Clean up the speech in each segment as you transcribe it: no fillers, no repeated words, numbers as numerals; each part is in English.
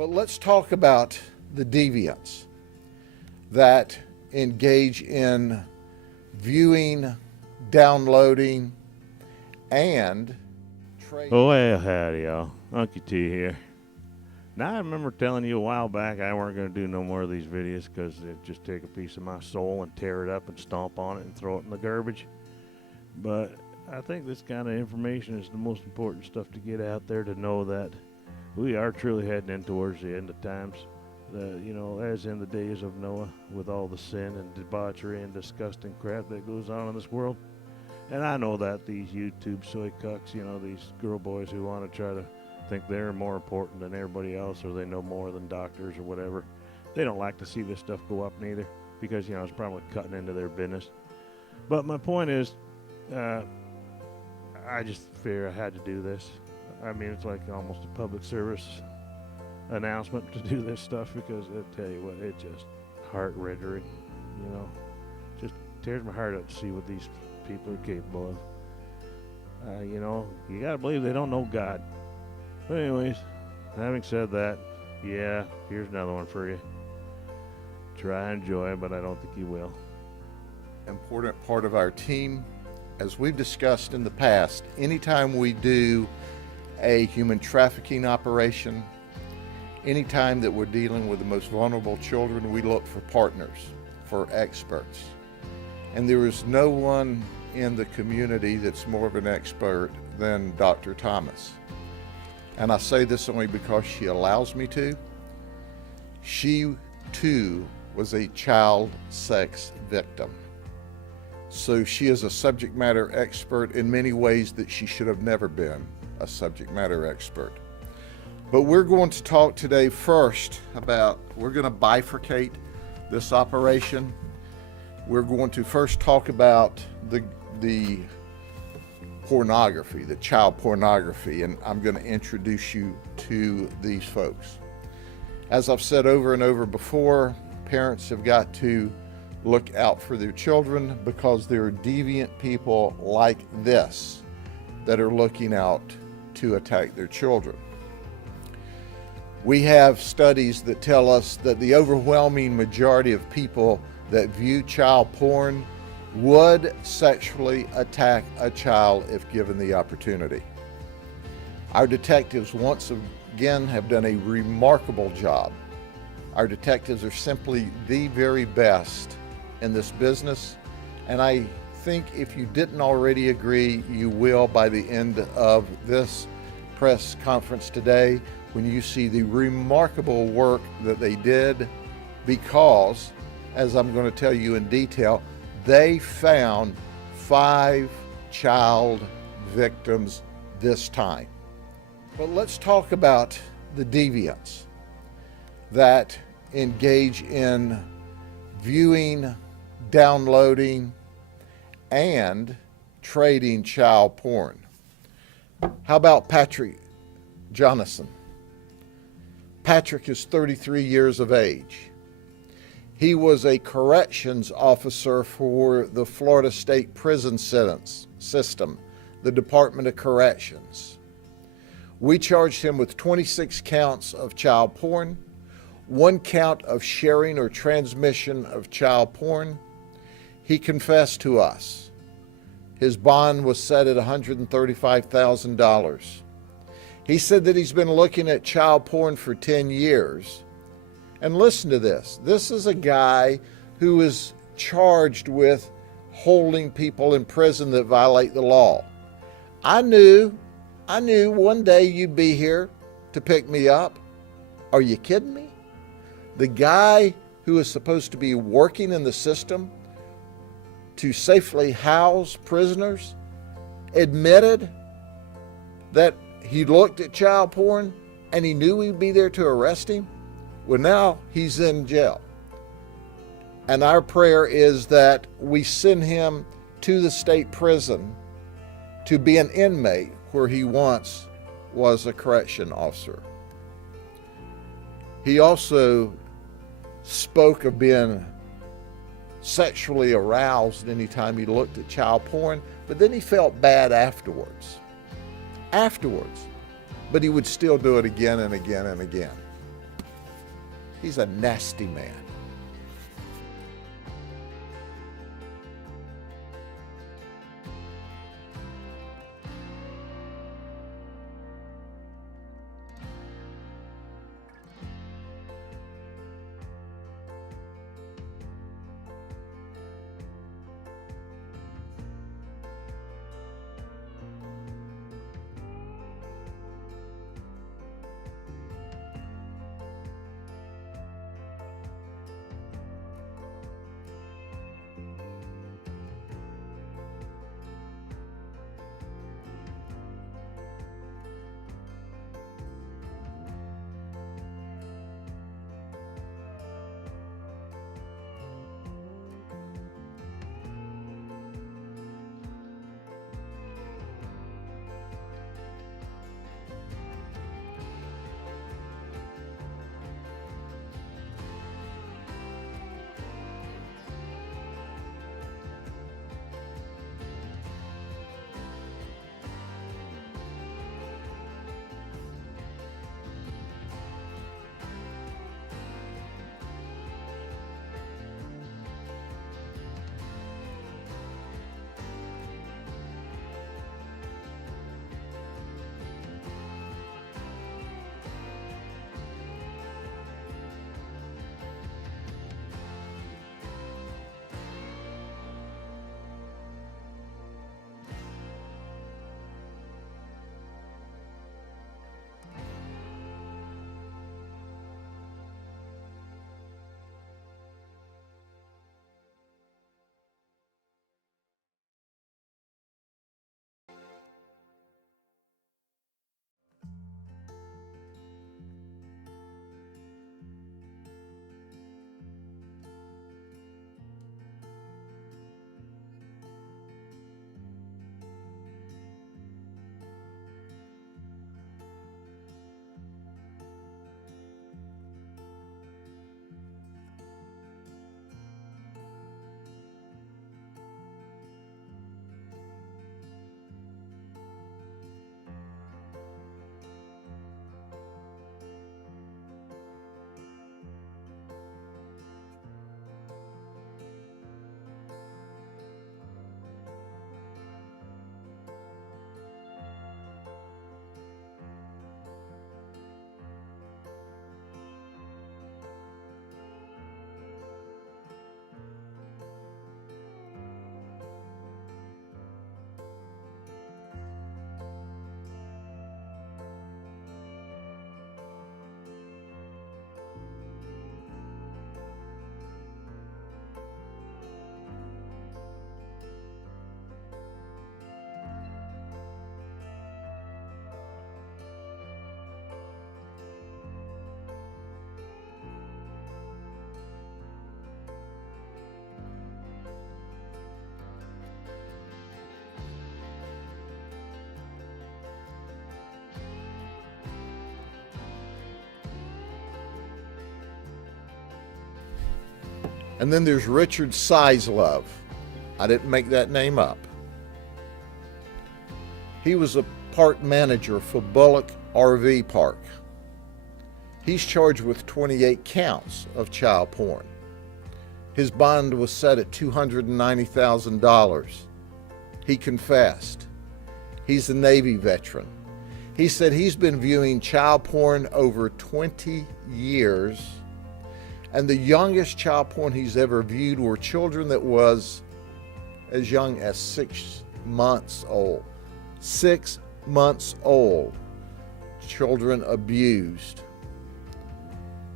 But let's talk about the deviants that engage in viewing, downloading, and trading. Oh, well, howdy, y'all. Unky T here. Now, I remember telling you a while back I weren't going to do no more of these videos because it'd just take a piece of my soul and tear it up and stomp on it and throw it in the garbage. But I think this kind of information is the most important stuff to get out there, to know that we are truly heading in towards the end of times. As in the days of Noah, with all the sin and debauchery and disgusting crap that goes on in this world. And I know that these YouTube soy cucks, these girl boys who want to try to think they're more important than everybody else, or they know more than doctors or whatever, they don't like to see this stuff go up neither, because it's probably cutting into their business. But my point is, I just figure I had to do this. I mean, it's like almost a public service announcement to do this stuff, because I tell you what, it's just heart-rendering. Just tears my heart out to see what these people are capable of. You gotta believe they don't know God. But anyways, having said that, yeah, here's another one for you. Try and enjoy it, but I don't think you will. Important part of our team, as we've discussed in the past, anytime we do a human trafficking operation, anytime that we're dealing with the most vulnerable children, we look for partners, for experts. And there is no one in the community that's more of an expert than Dr. Thomas. And I say this only because she allows me to. She too was a child sex victim. So she is a subject matter expert in many ways that she should have never been a subject matter expert. But we're going to talk today first about, we're going to bifurcate this operation. We're going to first talk about the pornography, the child pornography, and I'm going to introduce you to these folks. As I've said over and over before, parents have got to look out for their children, because there are deviant people like this that are looking out to attack their children. We have studies that tell us that the overwhelming majority of people that view child porn would sexually attack a child if given the opportunity. Our detectives once again have done a remarkable job. Our detectives are simply the very best in this business, and I think if you didn't already agree, you will by the end of this press conference today, when you see the remarkable work that they did, because, as I'm going to tell you in detail, they found 5 child victims this time. But let's talk about the deviants that engage in viewing, downloading, and trading child porn. How about Patrick Jonathan? Patrick is 33 years of age. He was a corrections officer for the Florida State Prison System, the Department of Corrections. We charged him with 26 counts of child porn, 1 count of sharing or transmission of child porn. He confessed to us. His bond was set at $135,000. He said that he's been looking at child porn for 10 years. And listen to this. This is a guy who is charged with holding people in prison that violate the law. I knew one day you'd be here to pick me up. Are you kidding me? The guy who is supposed to be working in the system to safely house prisoners admitted that he looked at child porn and he knew we'd be there to arrest him. Well, now he's in jail. And our prayer is that we send him to the state prison to be an inmate where he once was a correction officer. He also spoke of being sexually aroused anytime he looked at child porn, but then he felt bad afterwards. But he would still do it again and again and again. He's a nasty man. And then there's Richard Sizelove. I didn't make that name up. He was a park manager for Bullock RV Park. He's charged with 28 counts of child porn. His bond was set at $290,000. He confessed. He's a Navy veteran. He said he's been viewing child porn over 20 years, and the youngest child porn he's ever viewed were children that was as young as 6 months old. 6 months old. Children abused.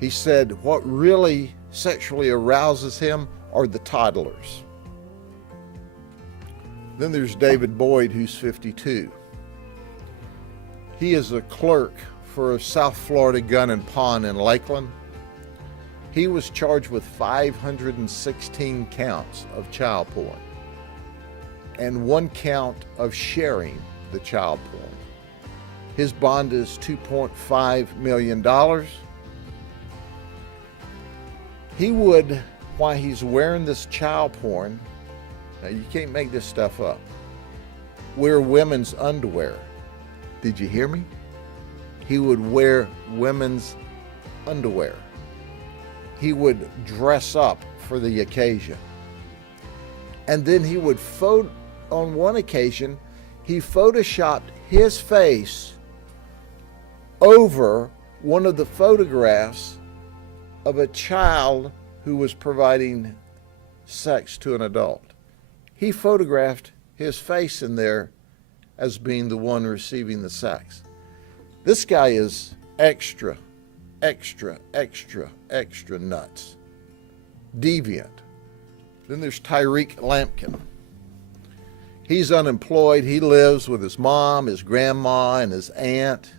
He said what really sexually arouses him are the toddlers. Then there's David Boyd, who's 52. He is a clerk for South Florida Gun and Pawn in Lakeland. He was charged with 516 counts of child porn and 1 count of sharing the child porn. His bond is $2.5 million. He would, while he's wearing this child porn, now you can't make this stuff up, wear women's underwear. Did you hear me? He would wear women's underwear he would dress up for the occasion. And then he would on one occasion, he photoshopped his face over one of the photographs of a child who was providing sex to an adult. He photographed his face in there as being the one receiving the sex. This guy is extra nuts. Deviant. Then there's Tyreek Lampkin. He's unemployed. He lives with his mom, his grandma, and his aunt.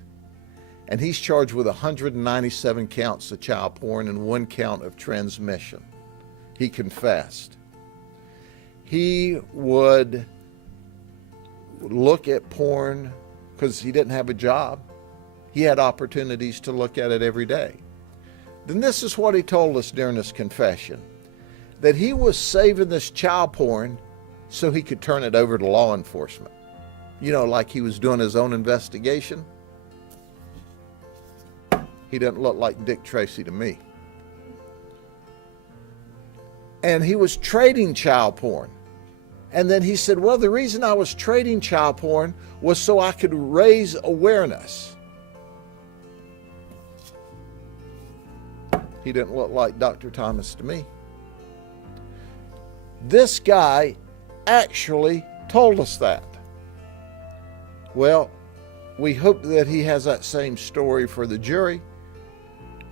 And he's charged with 197 counts of child porn and 1 count of transmission. He confessed. He would look at porn because he didn't have a job. He had opportunities to look at it every day. Then this is what he told us during this confession, that he was saving this child porn so he could turn it over to law enforcement. You know, like he was doing his own investigation. He doesn't look like Dick Tracy to me. And he was trading child porn. And then he said, well, the reason I was trading child porn was so I could raise awareness. He didn't look like Dr. Thomas to me. This guy actually told us that. Well, we hope that he has that same story for the jury.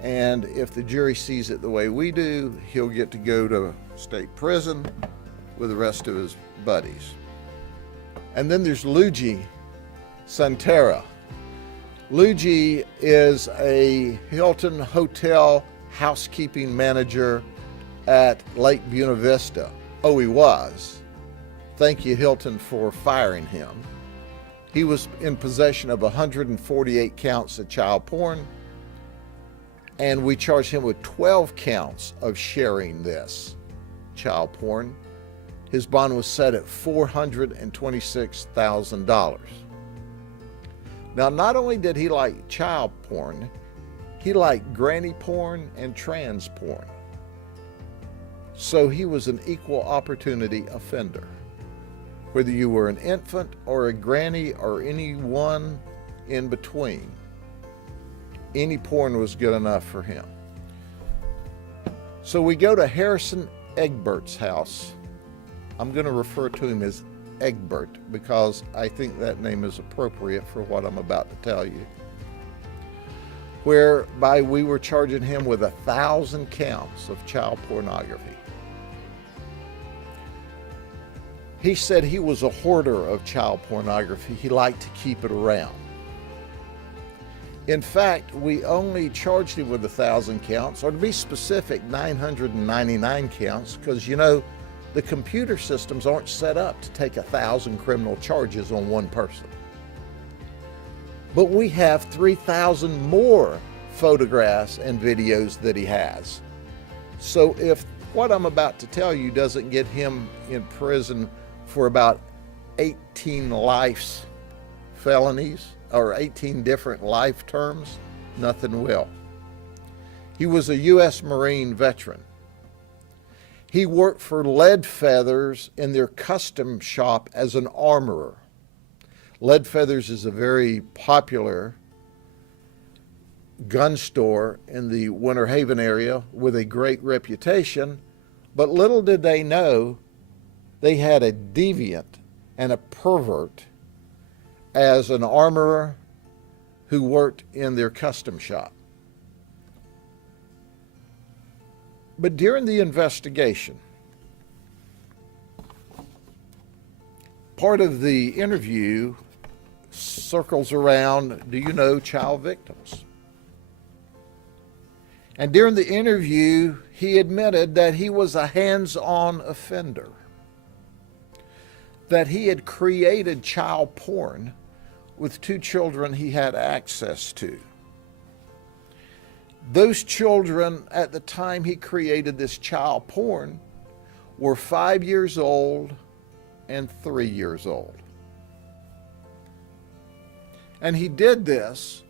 And if the jury sees it the way we do, he'll get to go to state prison with the rest of his buddies. And then there's Luigi Santera. Luigi is a Hilton Hotel housekeeping manager at Lake Buena Vista. Oh, he was. Thank you, Hilton, for firing him. He was in possession of 148 counts of child porn, and we charged him with 12 counts of sharing this child porn. His bond was set at $426,000. Now, not only did he like child porn, he liked granny porn and trans porn. So he was an equal opportunity offender. Whether you were an infant or a granny or anyone in between, any porn was good enough for him. So we go to Harrison Egbert's house. I'm going to refer to him as Egbert because I think that name is appropriate for what I'm about to tell you. Whereby we were charging him with 1,000 counts of child pornography. He said he was a hoarder of child pornography. He liked to keep it around. In fact, we only charged him with 1,000 counts, or to be specific, 999 counts, because you know, the computer systems aren't set up to take 1,000 criminal charges on one person. But we have 3,000 more photographs and videos that he has. So if what I'm about to tell you doesn't get him in prison for about 18 life felonies, or 18 different life terms, nothing will. He was a U.S. Marine veteran. He worked for Lead Feathers in their custom shop as an armorer. Lead Feathers is a very popular gun store in the Winter Haven area with a great reputation, but little did they know they had a deviant and a pervert as an armorer who worked in their custom shop. But during the investigation, part of the interview circles around, do you know child victims? And during the interview, he admitted that he was a hands-on offender, that he had created child porn with 2 children he had access to. Those children, at the time he created this child porn, were 5 years old and 3 years old. And he did this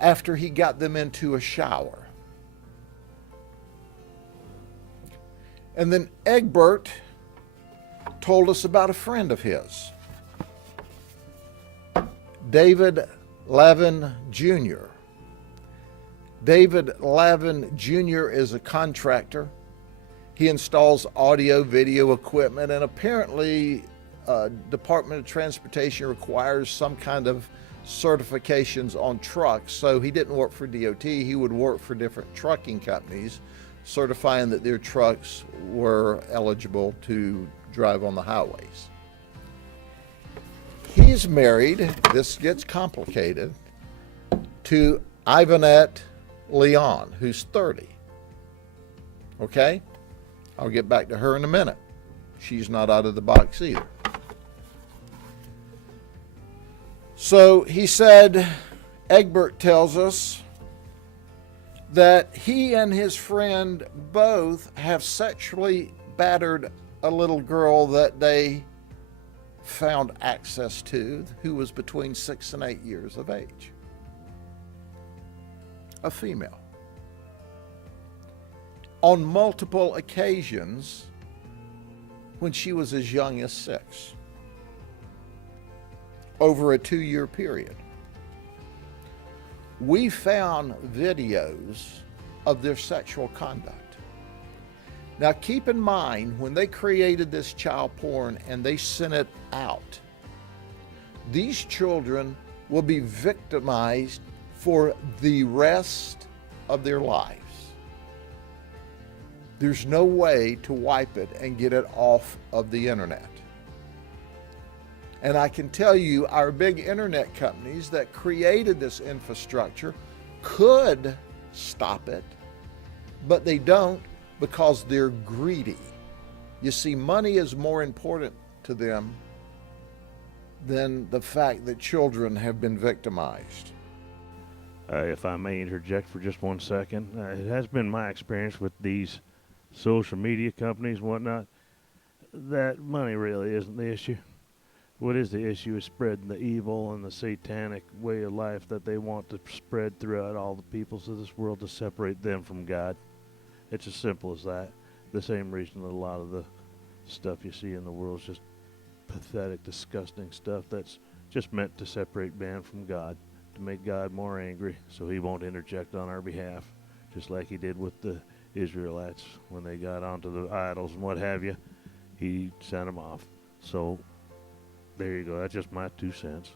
after he got them into a shower. And then Egbert told us about a friend of his, David Lavin Jr. David Lavin Jr. is a contractor. He installs audio, video equipment, and apparently Department of Transportation requires some kind of certifications on trucks. So he didn't work for DOT, he would work for different trucking companies, certifying that their trucks were eligible to drive on the highways. He's married, this gets complicated, to Ivanette Leon, who's 30. Okay? I'll get back to her in a minute. She's not out of the box either. So he said, Egbert tells us that he and his friend both have sexually battered a little girl that they found access to, who was between 6 and 8 years of age. A female. On multiple occasions when she was as young as 6, over a 2-year period. We found videos of their sexual conduct. Now keep in mind, when they created this child porn and they sent it out, these children will be victimized for the rest of their lives. There's no way to wipe it and get it off of the internet. And I can tell you, our big internet companies that created this infrastructure could stop it, but they don't because they're greedy. You see, money is more important to them than the fact that children have been victimized. If I may interject for just 1 second, it has been my experience with these social media companies and whatnot that money really isn't the issue. What is the issue is spreading the evil and the satanic way of life that they want to spread throughout all the peoples of this world to separate them from God. It's as simple as that. The same reason that a lot of the stuff you see in the world is just pathetic, disgusting stuff that's just meant to separate man from God, to make God more angry so he won't interject on our behalf, just like he did with the Israelites when they got onto the idols and what have you. He sent them off. So there you go. That's just my 2 cents.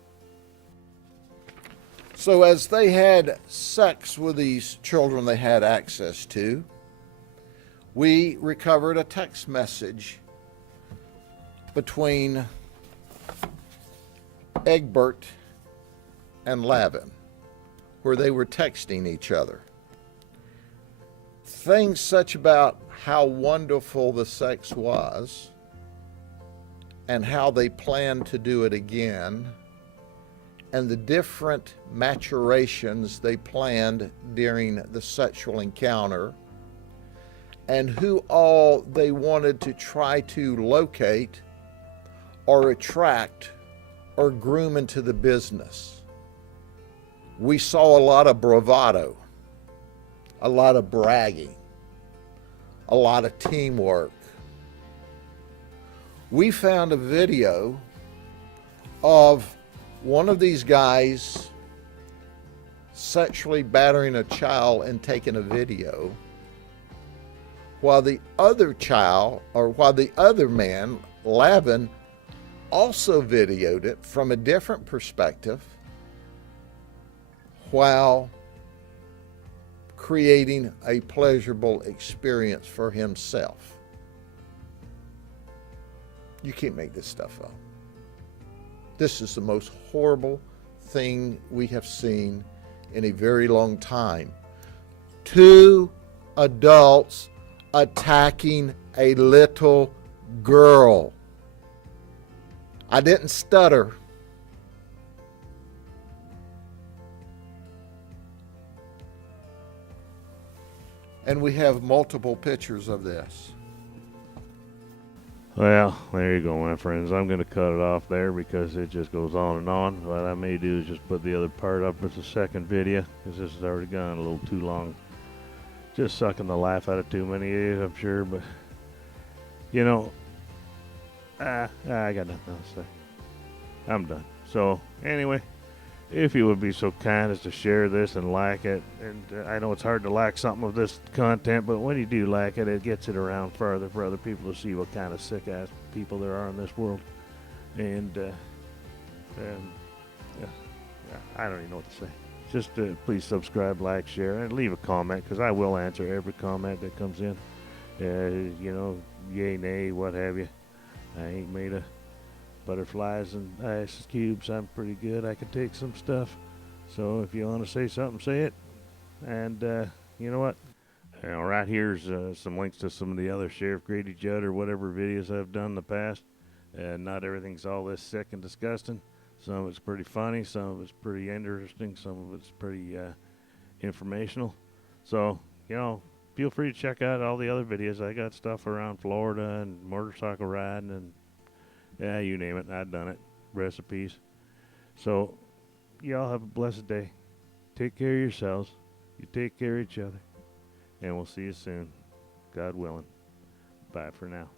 So as they had sex with these children they had access to, we recovered a text message between Egbert and Lavin, where they were texting each other. Things such about how wonderful the sex was and how they planned to do it again, and the different maturations they planned during the sexual encounter, and who all they wanted to try to locate or attract or groom into the business. We saw a lot of bravado, a lot of bragging, a lot of teamwork. We found a video of one of these guys sexually battering a child and taking a video, while the other man, Lavin, also videoed it from a different perspective while creating a pleasurable experience for himself. You can't make this stuff up. This is the most horrible thing we have seen in a very long time. 2 adults attacking a little girl. I didn't stutter. And we have multiple pictures of this. Well, there you go, my friends. I'm going to cut it off there because it just goes on and on. What I may do is just put the other part up as a second video because this has already gone a little too long. Just sucking the life out of too many of you, I'm sure, but You know, I got nothing else to say. I'm done. So, anyway, if you would be so kind as to share this and like it, and I know it's hard to like something of this content, but when you do like it, it gets it around further for other people to see what kind of sick-ass people there are in this world. And yeah, I don't even know what to say. Just please subscribe, like, share, and leave a comment, because I will answer every comment that comes in. You know, yay, nay, what have you. I ain't made of butterflies and ice cubes. I'm pretty good. I can take some stuff. So if you want to say something, say it. And you know what? Right here's some links to some of the other Sheriff Grady Judd or whatever videos I've done in the past. Not everything's all this sick and disgusting. Some of it's pretty funny. Some of it's pretty interesting. Some of it's pretty informational. So, you know, feel free to check out all the other videos. I got stuff around Florida and motorcycle riding and yeah, you name it. I've done it. Recipes. So, y'all have a blessed day. Take care of yourselves. You take care of each other. And we'll see you soon. God willing. Bye for now.